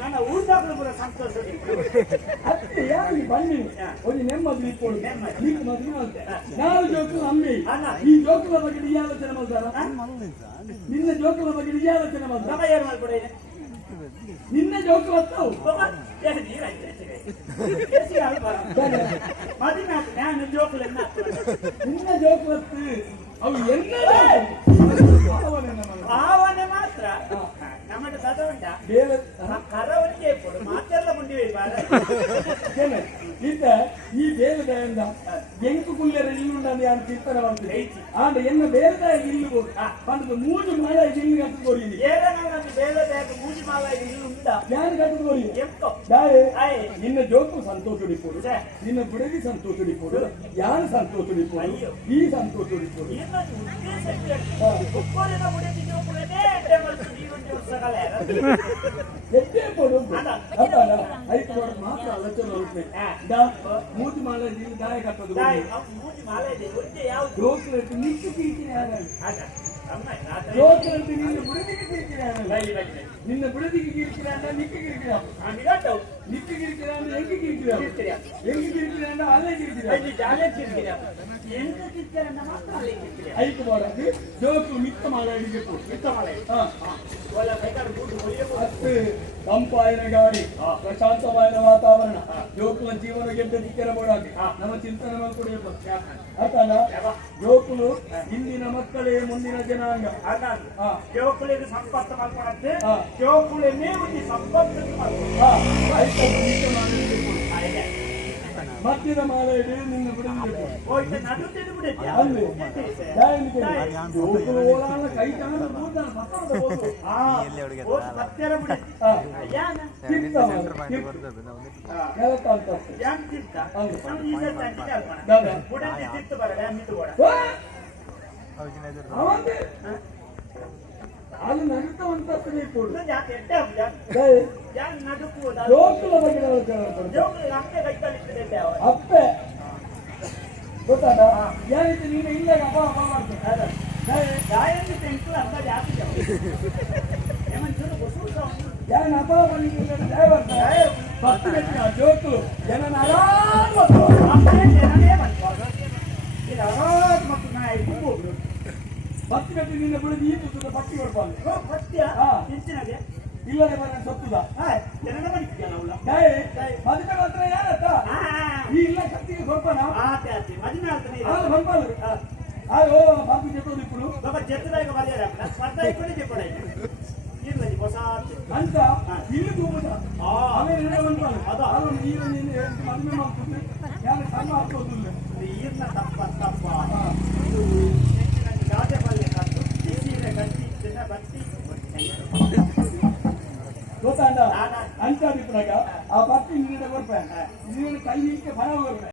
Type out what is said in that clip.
ನನ್ನ ಊಟಗಳು ಕೂಡ ಸಂತೋಷ ಅತ್ತೆ ಯಾರು ಬನ್ನಿ ಒಂದು ನೆಮ್ಮದಿ ಇಟ್ಕೊಳ್ಳಿ ನೀನು ಮದುವೆ ಅಂತೆ ನಾವು ಜೋಕು ಅಮ್ಮಿ ಈ ಜೋಕುల ಬಗ್ಗೆ ನೀ ಆಲೋಚನೆ ಮಾಡ್ತಾರ ನಿನ್ನ ಜೋಕುల ಬಗ್ಗೆ ನೀ ಆಲೋಚನೆ ಮಾಡ್ತಾರ ಏನು ಮಾಡ್ಕೊಡಿ ನಿನ್ನ ಜೋಕು ಹೊತ್ತವು ನಿನ್ನ ಜೋಕು ಹೊತ್ತು ಅವು ಎಲ್ಲ ಭಾವನೆ ಮಾತ್ರ ನಮ್ಮದು ಕಥ ಉಂಟ ಬೇರೆ ಕರವಣಿಗೆ ಮಾತೆಲ್ಲ ಮುಂಡಿವೆ ಇತ್ತ ಈ ಬೇಲದಾಯಿಂದ ಎಂಕು ಕುಲ್ಲೆರ ಇಲ್ಲುಂಡಂದು ಯಾರು ಚಿತ್ತರ ಮಾಡ್ತೀವಿ ಆಂಡ ಎನ್ನ ಬೇಲದಾಯ ಇಲ್ಲು ಪಂಡು ಮೂಜು ಮಾಲ ಇಲ್ಲು ಕಟ್ಟುಕೋರಿ ಬೇಲದಾಯ ಮೂಜು ಮಾಲ ಇಲ್ಲು ಉಂಟ ಯಾರು ಕಟ್ಟುಕೋರಿ ಎಂಕೋ ನಿನ್ನ ಜೋಕು ಸಂತೋಷ ಉಡಿಪೋಡು ನಿನ್ನ ಬುಡಗಿ ಸಂತೋಷ ಉಡಿಪೋಡು ಯಾರು ಸಂತೋಷ ಉಡಿಪೋಡು ಈ ಸಂತೋಷ ಉಡಿಪೋಡು ಎಷ್ಟೇ ಕೊಡು ಐದು ಮಾತ್ರ ಆಲೋಚನೆ ಮೂಜು ಮಾಲ ದಾಯ ಕಟ್ಟೋದು ಜೋಕುಲಟ್ಟು ನಿಟ್ಟು ಕಿರಿಕಿರಿ ಜೋಕುಲಟ್ಟು ನಿನ್ನ ಬುಡದಿಗೆ ಕಿರಿಕಿರಿ ನಿನ್ನ ಬುಡದಿಗೆ ಕಿರಿಕಿರಿ ಅಂದ ನಿಕ್ಕ ಕಿರಿಕಿರಿ ನಿಕ್ಕ ಕಿರಿಕಿರಿ ಅಂದ್ರೆ ಎಂಗಿ ಕಿರಿಕಿರಿ ಎಂಗಿ ಕಿರಿಕಿರಿ ಅಂದ ಅಲ್ಲೇ ಕಿರಿಕಿರಿ ಐದು ಮಾಡೋದು ಜೋಕು ಮಿತ್ತ ಮಾಡಬೇಕು ಮಿತ್ತ ಮಾಡಿ ಅಷ್ಟು ತಂಪಾಯಿನ ಗಾಳಿ ಪ್ರಶಾಂತವಾದ ವಾತಾವರಣ ಜೋಕುಲ ಜೀವನ ಗೆದ್ದ ದಿಕ್ಕಿರಬಹುದಾಗಿ ನಮ್ಮ ಚಿಂತನೆ ಮಾಡಿಕೊಡಬೇಕು ಅರ್ಥಲ್ಲ ಜೋಕುಲು ಇಂದಿನ ಮಕ್ಕಳೇ ಮುಂದಿನ ಜನಾಂಗ ಜೋಕುಲಿಗೆ ಸಂಪರ್ಕ ಮಾಡ್ಕೊಳತ್ತೆ ಜೋಕುಲನ್ನೇ ಒಂದು ಸಂಪರ್ಕ ಮಧ್ಯದ ಮಾಲೆ ಇಡಿ ನಿನ್ನ ಬಿಡಬೇಕು ಕೈ ಅದು ನಗುತ್ತವಂತೇ ಕೊಡು ಜೋಕುಲ ಬಗ್ಗೆ ಅಪ್ಪೆ ಗೊತ್ತಾದ ಯಾರಿತ್ತು ನೀನು ಇಲ್ಲ ಹಬ್ಬ ಹಬ್ಬ ಮಾಡ್ತಾರೆ ಯಾರು ಹಬ್ಬ ಬರ್ತಾರೆ ಭಕ್ತಿ ವ್ಯಕ್ತಿ ಜೋಕುಲು ಜನನ ಭಕ್ತಿ ವ್ಯಕ್ತಿ ನಿನ್ನ ಬಿಡದು ಈ ತುತ್ತದ ಭಕ್ತಿ ಕೊಡ್ಬಾರ್ದು ಇಲ್ಲದೆ ಬರ ಸತ್ತುದ ಮದುವೆ ಮಾತ್ರ ಯಾರತ್ತ ಈ ಇಲ್ಲ ಕತ್ತಿಗೆ ಕೊಡ್ಪಾನ ಬರ್ಬಾರ್ದು ಅಯ್ಯೋ ಬಾಬು ಜೆಟ್ಟೋದು ఇప్పుడు ಅಂತ ಇಲ್ಲಿ ತೂಗುದ ಆಮೇಲೆ ಬರ್ಬಾರ್ದು ನೀರು ಮದುವೆ ಮಾಡ್ಕೊಂಡು ಯಾರು ಸಣ್ಣ ಹಾಕೋದಿಲ್ಲ ಈರ್ನ ತಪ್ಪ ಗಾದೆ ಬಲ್ಲೆ ತುಟ್ಟಿ ಸೀರೆ ಗಟ್ಟಿ ಬಟ್ಟಿ ಗೊತ್ತಾಂಡ ಅಂತ ಆ ಬಟ್ಟಿ ನೀನು ಕೊಡ್ಪೇನೆ ನೀನು ಕೈ ನಿಂಗೆ ಫಲ ಕೊಡ್ಪೇನೆ